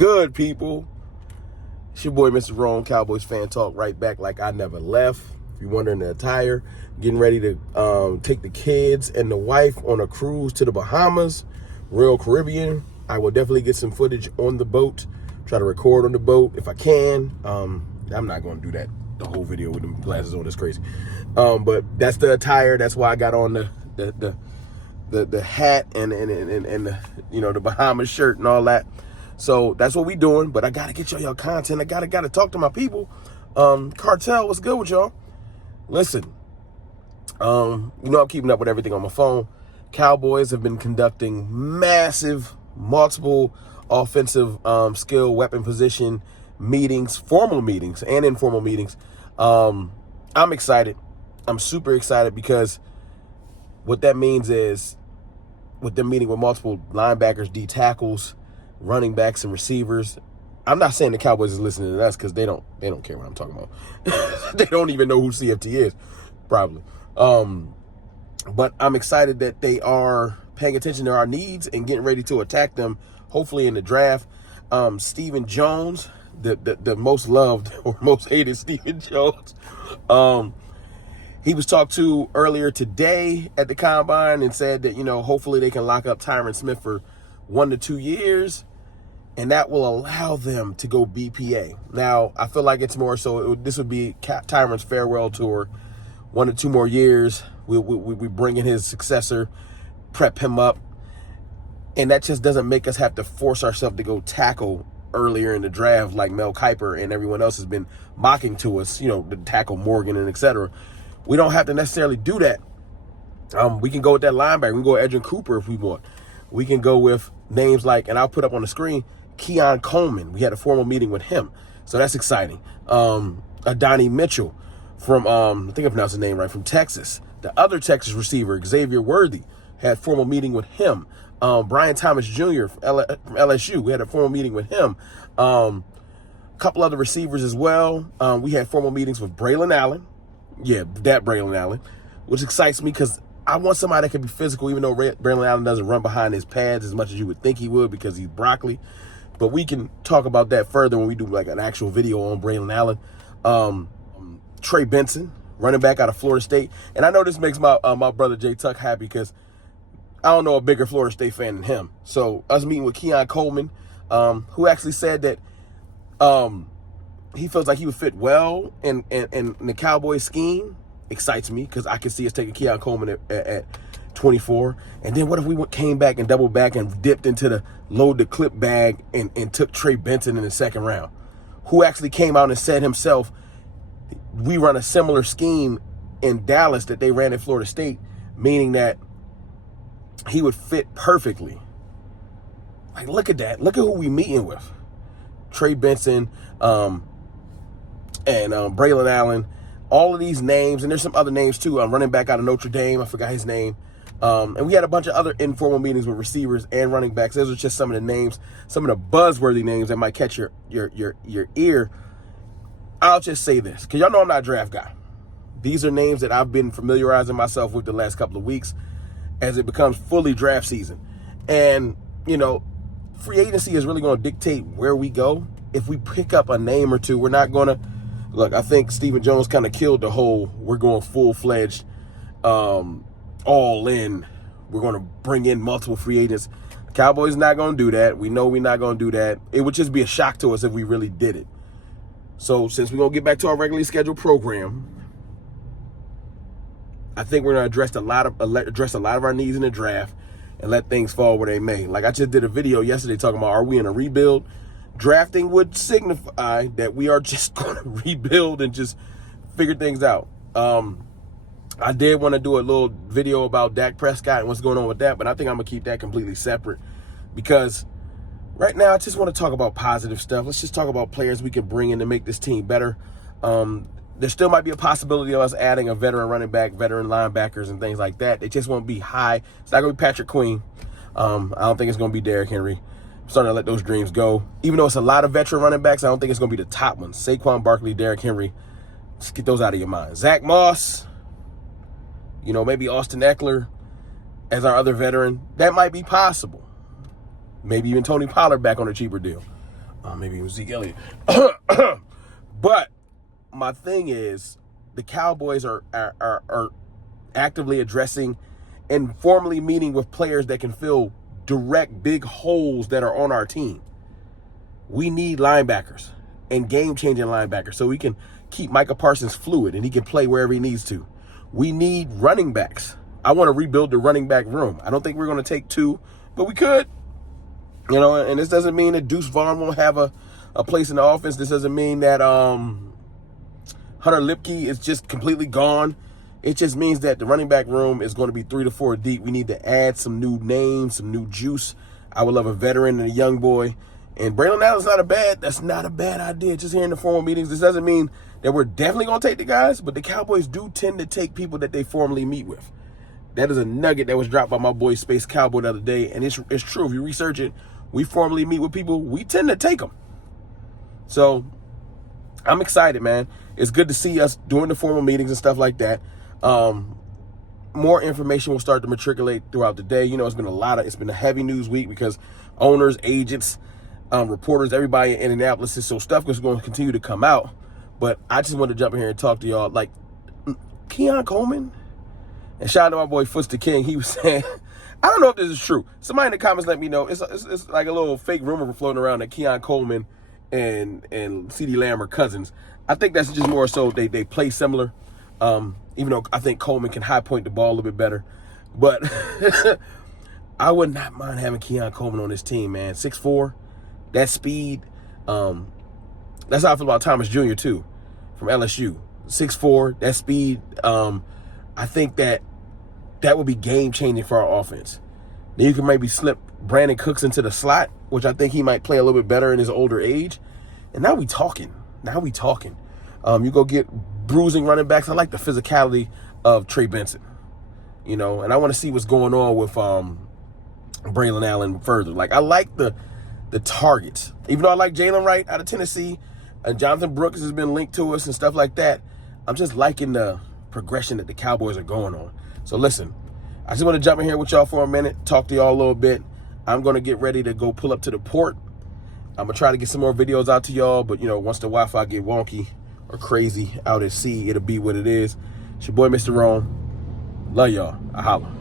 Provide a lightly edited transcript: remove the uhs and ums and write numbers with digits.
good, people? It's your boy, Mr. Rome, Cowboys Fan Talk, right back like I never left. If you're wondering the attire, getting ready to take the kids and the wife on a cruise to the Bahamas, Royal Caribbean. I will definitely get some footage on the boat, try to record on the boat if I can. I'm not going to do that, the whole video with them glasses on. It's crazy. But that's the attire. That's why I got on the hat and the, the Bahamas shirt and all that. So that's what we doing. But I gotta get y'all content. I gotta talk to my people. Cartel, what's good with y'all? Listen, I'm keeping up with everything on my phone. Cowboys have been conducting massive, multiple offensive skill weapon position meetings, formal meetings and informal meetings. I'm excited. I'm super excited because what that means is, with them meeting with multiple linebackers, D tackles, running backs, and receivers. I'm not saying the Cowboys is listening to us because they don't care what I'm talking about. They don't even know who CFT is, probably. But I'm excited that they are paying attention to our needs and getting ready to attack them, hopefully in the draft. Stephen Jones, the most loved or most hated Stephen Jones, he was talked to earlier today at the Combine and said that, hopefully they can lock up Tyron Smith for 1 to 2 years, and that will allow them to go BPA. Now, I feel like it's more so, this would be Tyron's farewell tour, 1 to 2 more years. We bring in his successor, prep him up, and that just doesn't make us have to force ourselves to go tackle earlier in the draft like Mel Kiper and everyone else has been mocking to us, to tackle Morgan and et cetera. We don't have to necessarily do that. We can go with that linebacker. We can go with Edgerrin Cooper if we want. We can go with names like, and I'll put up on the screen, Keon Coleman. We had a formal meeting with him, so that's exciting. Adonai Mitchell from, I think I pronounced his name right, from Texas. The other Texas receiver, Xavier Worthy, had a formal meeting with him. Brian Thomas Jr. from LSU, we had a formal meeting with him. A couple other receivers as well. We had formal meetings with Braelon Allen. Yeah, that Braelon Allen, which excites me because I want somebody that can be physical, even though Braelon Allen doesn't run behind his pads as much as you would think he would because he's broccoli. But we can talk about that further when we do like an actual video on Braelon Allen. Trey Benson, running back out of Florida State. And I know this makes my brother Jay Tuck happy because I don't know a bigger Florida State fan than him. So us meeting with Keon Coleman, who actually said that he feels like he would fit well in the Cowboys scheme, excites me because I can see us taking Keon Coleman at 24. And then what if we came back and doubled back and dipped into the load the clip bag and took Trey Benson in the second round, who actually came out and said himself, we run a similar scheme in Dallas that they ran at Florida State, meaning that he would fit perfectly. Like, look at that. Look at who we meeting with. Trey Benson, and Braelon Allen, all of these names, and there's some other names too. Running back out of Notre Dame, I forgot his name. And we had a bunch of other informal meetings with receivers and running backs. Those are just some of the names, some of the buzzworthy names that might catch your ear. I'll just say this, because y'all know I'm not a draft guy. These are names that I've been familiarizing myself with the last couple of weeks as it becomes fully draft season. And, free agency is really going to dictate where we go. If we pick up a name or two, we're not going to, look, I think Stephen Jones kind of killed the whole, we're going full-fledged, all in. We're going to bring in multiple free agents. Cowboys not going to do that. We know we're not going to do that. It would just be a shock to us if we really did it. So since we're going to get back to our regularly scheduled program, I think we're going to address a lot of our needs in the draft and let things fall where they may. Like I just did a video yesterday talking about, are we in a rebuild? Drafting would signify that we are just going to rebuild and just figure things out. I did want to do a little video about Dak Prescott and what's going on with that, but I think I'm going to keep that completely separate because right now I just want to talk about positive stuff. Let's just talk about players we can bring in to make this team better. There still might be a possibility of us adding a veteran running back, veteran linebackers, and things like that. They just won't be high. It's not going to be Patrick Queen. I don't think it's going to be Derrick Henry. I'm starting to let those dreams go. Even though it's a lot of veteran running backs, I don't think it's going to be the top ones. Saquon Barkley, Derrick Henry. Let's get those out of your mind. Zach Moss, maybe Austin Eckler as our other veteran. That might be possible. Maybe even Tony Pollard back on a cheaper deal. Maybe it was Zeke Elliott. But my thing is, the Cowboys are actively addressing and formally meeting with players that can fill direct big holes that are on our team. We need linebackers and game-changing linebackers so we can keep Micah Parsons fluid and he can play wherever he needs to. We need running backs. I want to rebuild the running back room. I don't think we're going to take 2, but we could. You know, and this doesn't mean that Deuce Vaughn won't have a place in the offense. This doesn't mean that Hunter Lipke is just completely gone. It just means that the running back room is going to be 3 to 4 deep. We need to add some new names, some new juice. I would love a veteran and a young boy. And Braelon Allen's that's not a bad idea. Just hearing the formal meetings. This doesn't mean that we're definitely going to take the guys, but the Cowboys do tend to take people that they formally meet with. That is a nugget that was dropped by my boy Space Cowboy the other day, and it's true. If you research it, we formally meet with people, we tend to take them. So I'm excited, man. It's good to see us doing the formal meetings and stuff like that. More information will start to matriculate throughout the day. You know, it's been a heavy news week because owners, agents, reporters, everybody in Indianapolis, so stuff is going to continue to come out. But I just wanted to jump in here and talk to y'all. Like, Keon Coleman, and shout out to my boy Foots the King. He was saying, I don't know if this is true. Somebody in the comments let me know. It's like a little fake rumor floating around that Keon Coleman and CeeDee Lamb are cousins. I think that's just more so they play similar. Even though I think Coleman can high point the ball a little bit better. But I would not mind having Keon Coleman on this team, man. 6'4", that speed. That's how I feel about Thomas Jr. too, from LSU. 6'4", that speed. I think that would be game-changing for our offense. Then you can maybe slip Brandon Cooks into the slot, which I think he might play a little bit better in his older age. And now we talking. You go get bruising running backs. I like the physicality of Trey Benson. You know, and I want to see what's going on with Braelon Allen further. Like, I like the targets. Even though I like Jalen Wright out of Tennessee, and Jonathan Brooks has been linked to us and stuff like that, I'm just liking the progression that the Cowboys are going on. So listen, I just want to jump in here with y'all for a minute, talk to y'all a little bit. I'm going to get ready to go pull up to the port. I'm going to try to get some more videos out to y'all, but, you know, once the Wi-Fi get wonky or crazy out at sea, it'll be what it is. It's your boy, Mr. Rome. Love y'all. I holla.